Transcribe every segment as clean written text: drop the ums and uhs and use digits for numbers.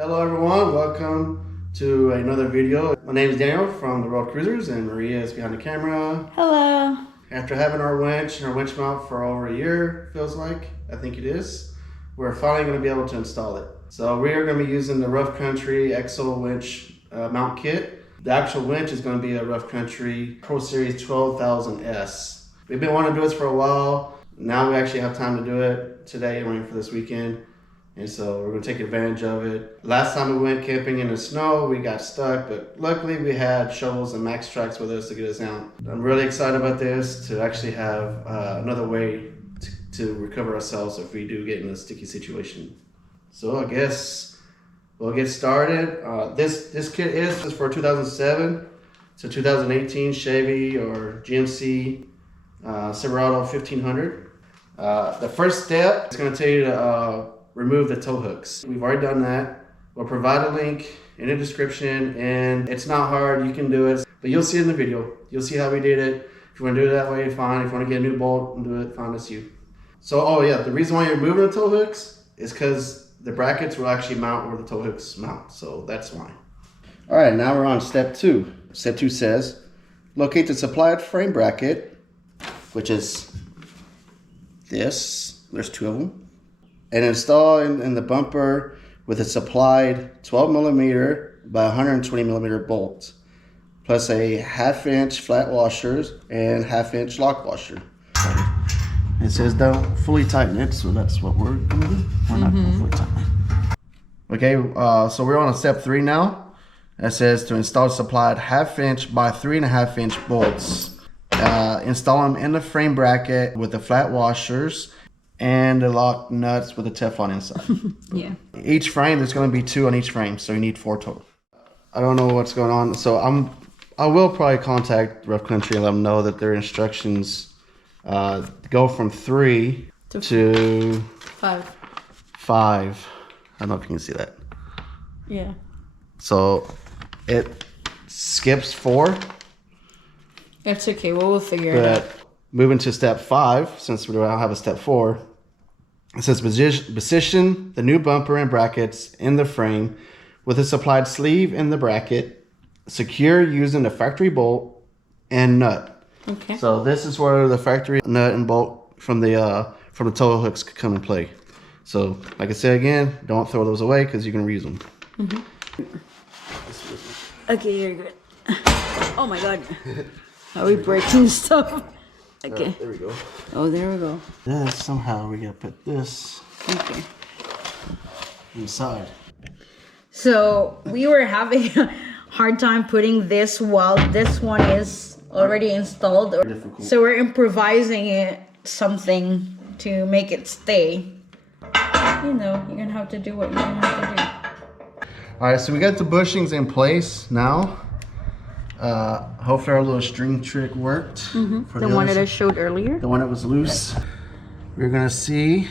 Hello everyone, welcome to another video. My name is Daniel from the Road Cruisers and Maria is behind the camera. Hello. After having our winch and our winch mount for over a year, feels like, I think it is, we're finally going to be able to install it. So we are going to be using the Rough Country EXO Winch mount kit. The actual winch is going to be a Rough Country PRO Series 12,000S. We've been wanting to do this for a while. Now we actually have time to do it today and waiting for this weekend. And so we're going to take advantage of it. Last time we went camping in the snow, we got stuck, but luckily we had shovels and max tracks with us to get us out. I'm really excited about this, to actually have another way to recover ourselves if we do get in a sticky situation. So I guess we'll get started. This kit is for 2007 to 2018 Chevy or GMC Silverado 1500. The first step is going to tell you to remove the tow hooks. We've already done that. We'll provide a link in the description, and it's not hard, you can do it, but you'll see it in the video. You'll see how we did it. If you want to do it that way, fine. If you want to get a new bolt and do it, fine, that's you. So, oh yeah, the reason why you're removing the tow hooks is because the brackets will actually mount where the tow hooks mount, so that's why. All right, now we're on step 2. Step 2 says, locate the supplied frame bracket, which is this. There's 2 of them. And install in the bumper with a supplied 12mm by 120mm bolt, plus a 1/2" flat washers and 1/2" lock washer. It says don't fully tighten it, so that's what we're gonna do. We're not gonna fully tighten it. Okay, so we're on step 3 now. It says to install supplied 1/2" by 3.5" bolts. Install them in the frame bracket with the flat washers and the lock nuts with the Teflon inside. Yeah. Each frame, there's going to be 2 on each frame, so you need 4 total. I don't know what's going on, so I will probably contact Rough Country and let them know that their instructions go from 3 to 5. I don't know if you can see that. Yeah. So it skips 4. It's okay. We'll figure it out. Moving to step 5, since we don't have a step 4, it says position the new bumper and brackets in the frame with a supplied sleeve in the bracket, secure using the factory bolt and nut. Okay. So this is where the factory nut and bolt from the tow hooks come in play. So like I said again, don't throw those away because you can reuse them. Okay, you're good. Oh my god. Are we breaking stuff? Okay. There we go. Oh, there we go. Somehow we gotta put this inside. So we were having a hard time putting this while this one is already installed. Difficult. So we're improvising it something to make it stay. You know, you're gonna have to do what you're gonna have to do. All right, so we got the bushings in place now. Hopefully our little string trick worked. For The one that I showed earlier. The one that was loose. We're gonna see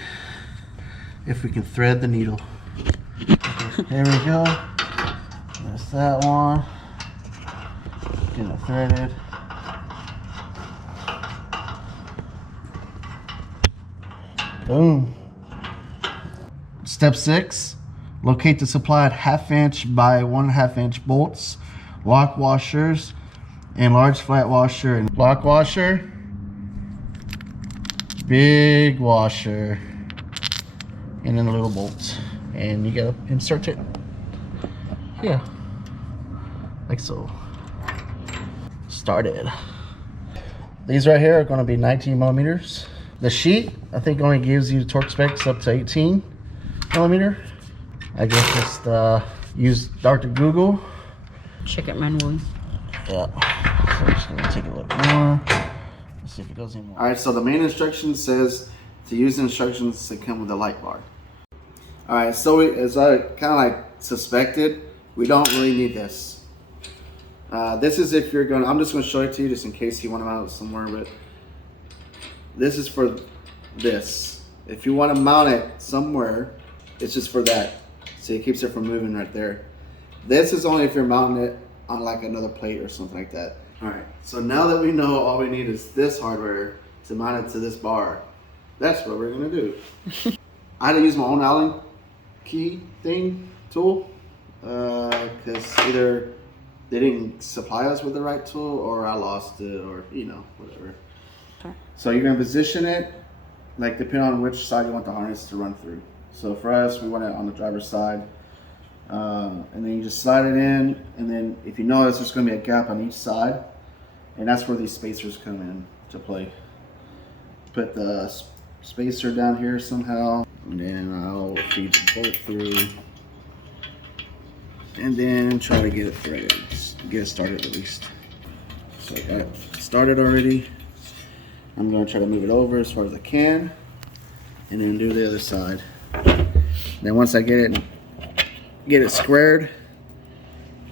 if we can thread the needle. Here we go. There's that one. Get it threaded. Boom. Step 6. Locate the supplied 1/2" by 1/2" bolts, lock washers, and large flat washer and lock washer, big washer, and then a little bolt. And you gotta insert it here, like so. Started. These right here are gonna be 19mm. The sheet, I think, only gives you torque specs up to 18mm. I guess just use Dr. Google. Check it manually. Yeah. So I'm just gonna take a look more. Let's see if it goes in more. All right. So the main instruction says to use the instructions that come with the light bar. All right. So as I kind of like suspected, we don't really need this. This is if you're going. I'm just gonna show it to you just in case you want to mount it somewhere. But this is for this. If you want to mount it somewhere, it's just for that. So it keeps it from moving right there. This is only if you're mounting it on like another plate or something like that. All right, so now that we know all we need is this hardware to mount it to this bar, that's what we're gonna do. I had to use my own Allen key thing tool Because either they didn't supply us with the right tool, or I lost it, or whatever. Okay. So you're gonna position it, like depending on which side you want the harness to run through. So for us, we want it on the driver's side, and then you just slide it in, and then if you notice, there's gonna be a gap on each side, and that's where these spacers come in to play. Put the spacer down here somehow, and then I'll feed the bolt through, and then try to get it threaded, get it started at least. So I got it started already. I'm going to try to move it over as far as I can, and then do the other side. Then once I get it squared,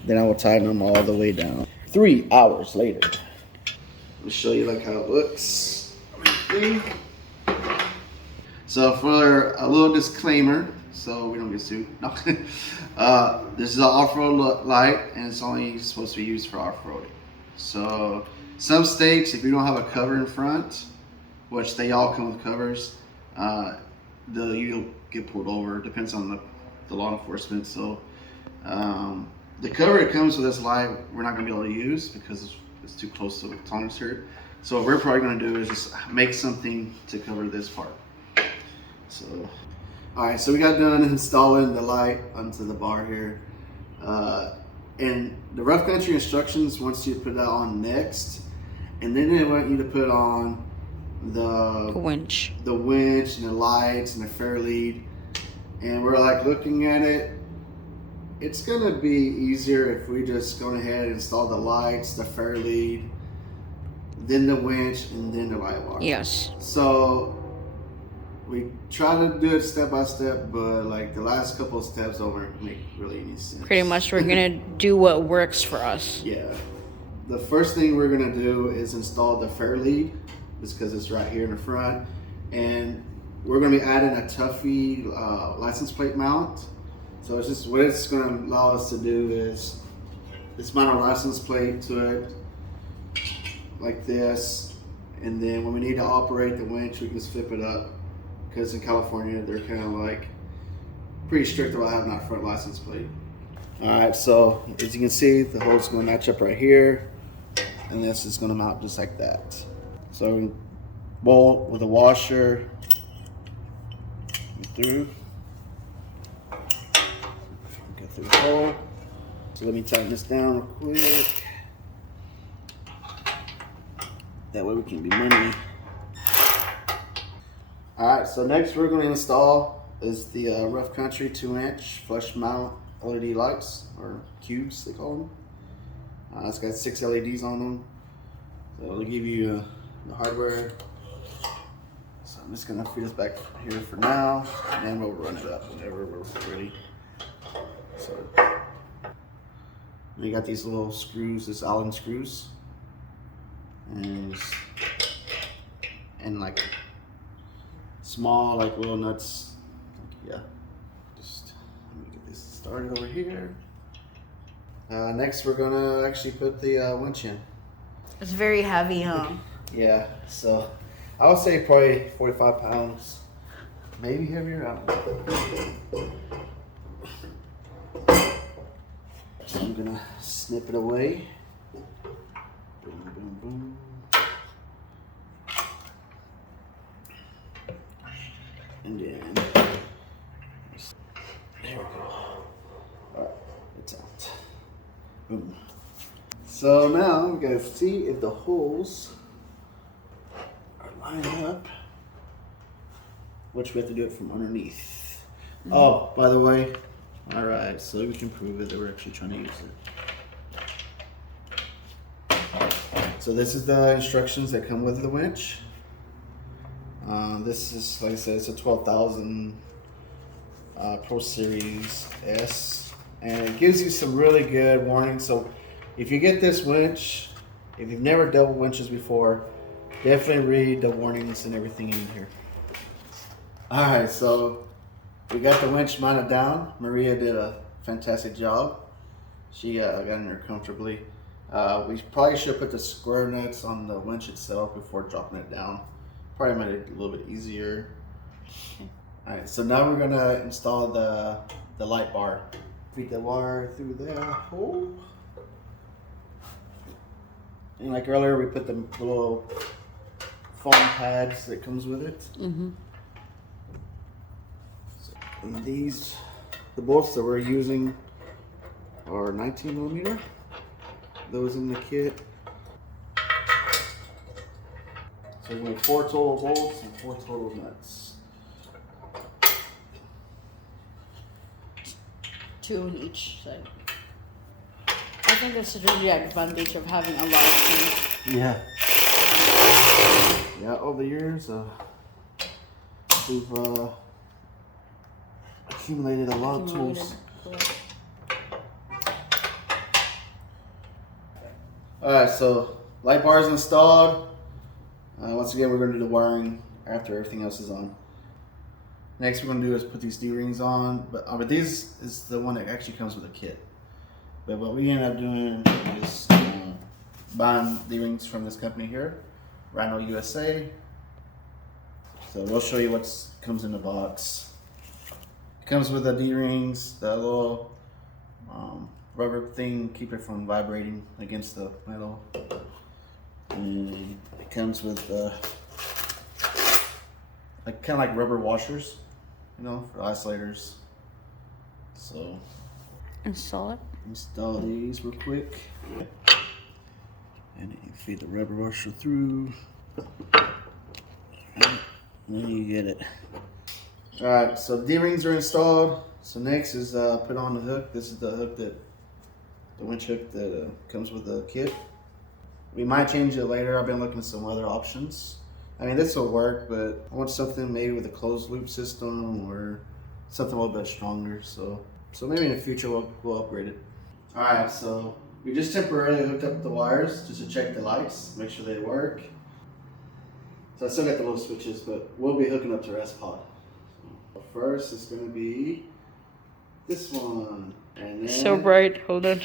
then I will tighten them all the way down. 3 hours later. Let me show you like how it looks. So for a little disclaimer, so we don't get sued. No. This is an off-road light, and it's only supposed to be used for off-roading. So some states, if you don't have a cover in front, which they all come with covers, you'll get pulled over. It depends on the law enforcement. So the cover that comes with this light, we're not going to be able to use because it's too close to the tolerance here. So what we're probably going to do is just make something to cover this part. So, all right, so we got done installing the light onto the bar here. And the rough country instructions wants you to put that on next, and then they want you to put on the winch and the lights and the fair lead. And we're like looking at it, it's gonna be easier if we just go ahead and install the lights, the fair lead, then the winch, and then the light bar. Yes. So we try to do it step by step, but like the last couple of steps don't make really any sense. Pretty much we're gonna do what works for us. Yeah. The first thing we're gonna do is install the fair lead, just because it's right here in the front. And we're gonna be adding a Tuffy license plate mount. So it's just what it's gonna allow us to do is just mount our license plate to it like this. And then when we need to operate the winch, we can just flip it up. Because in California, they're kind of like pretty strict about having that front license plate. All right, so as you can see, the hole's going to match up right here, and this is going to mount just like that. So bolt with a washer through, get through the hole. So let me tighten this down real quick. That way we can be money. Alright, so next we're going to install is the Rough Country 2-inch flush mount LED lights, or cubes they call them. It's got 6 LEDs on them. So it'll give you the hardware. So I'm just going to feed this back here for now, and then we'll run it up whenever we're ready. So you got these little screws, this Allen screws, and like small like little nuts. Yeah, just let me get this started over here. Next we're gonna actually put the winch in. It's very heavy, huh? Yeah, so I would say probably 45 pounds, maybe heavier, I don't know. So I'm gonna snip it away. Boom, boom, boom. And then, there we go. Alright, it's out. Boom. So now we gotta see if the holes are lined up, which we have to do it from underneath. Mm-hmm. Oh, by the way, alright, so we can prove it that we're actually trying to use it. So this is the instructions that come with the winch. This is, like I said, it's a 12,000 PRO Series S, and it gives you some really good warnings. So if you get this winch, if you've never dealt with winches before, definitely read the warnings and everything in here. All right, so we got the winch mounted down. Maria did a fantastic job. She got in there comfortably. We probably should put the square nuts on the winch itself before dropping it down. Probably made it a little bit easier. All right, so now we're gonna install the light bar. Feed the wire through that hole. And like earlier, we put the little foam pads that comes with it. Mm-hmm. So, and these, the bolts that we're using are 19 millimeter. Those in the kit. So there's only 4 total bolts and 4 total nuts. 2 on each side. I think that's really the advantage of having a lot of things. Yeah. Yeah, over the years, we've accumulated a lot of tools. Cool. Alright, so light bar is installed. Once again, we're going to do the wiring after everything else is on. Next we're going to do is put these D-rings on, but these is the one that actually comes with a kit. But what we end up doing is buying D-rings from this company here, Rhino USA. So we'll show you what comes in the box. It comes with the D-rings, the little rubber thing, keep it from vibrating against the metal. And it comes with like kind of like rubber washers, you know, for isolators. So Install these real quick, and you feed the rubber washer through, and then you get it. All right, so D-rings are installed. So next is put on the hook. This is the hook the winch hook that comes with the kit. We might change it later. I've been looking at some other options. I mean, this will work, but I want something maybe with a closed loop system or something a little bit stronger. So maybe in the future we'll upgrade it. All right, so we just temporarily hooked up the wires just to check the lights, make sure they work. So I still got the little switches, but we'll be hooking up to rest pod. So first, it's gonna be this one, and then So bright. Hold on.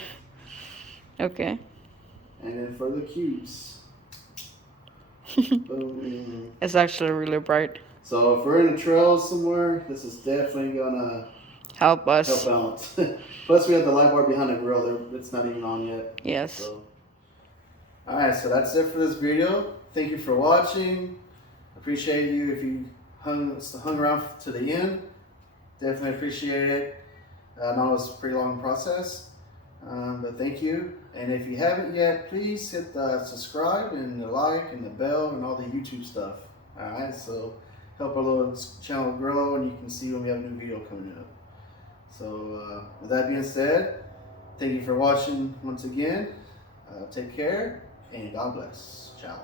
Okay. And then for the cubes. Boom. It's actually really bright. So if we're in a trail somewhere, this is definitely gonna Help us. help balance. Plus we have the light bar behind the grill there, it's not even on yet. Yes. So. Alright, so that's it for this video. Thank you for watching. Appreciate you if you hung around to the end. Definitely appreciate it. I know it was a pretty long process, but thank you. And if you haven't yet, please hit the subscribe and the like and the bell and all the YouTube stuff. Alright, so help our little channel grow, and you can see when we have a new video coming up. So with that being said, thank you for watching once again. Take care and God bless. Ciao.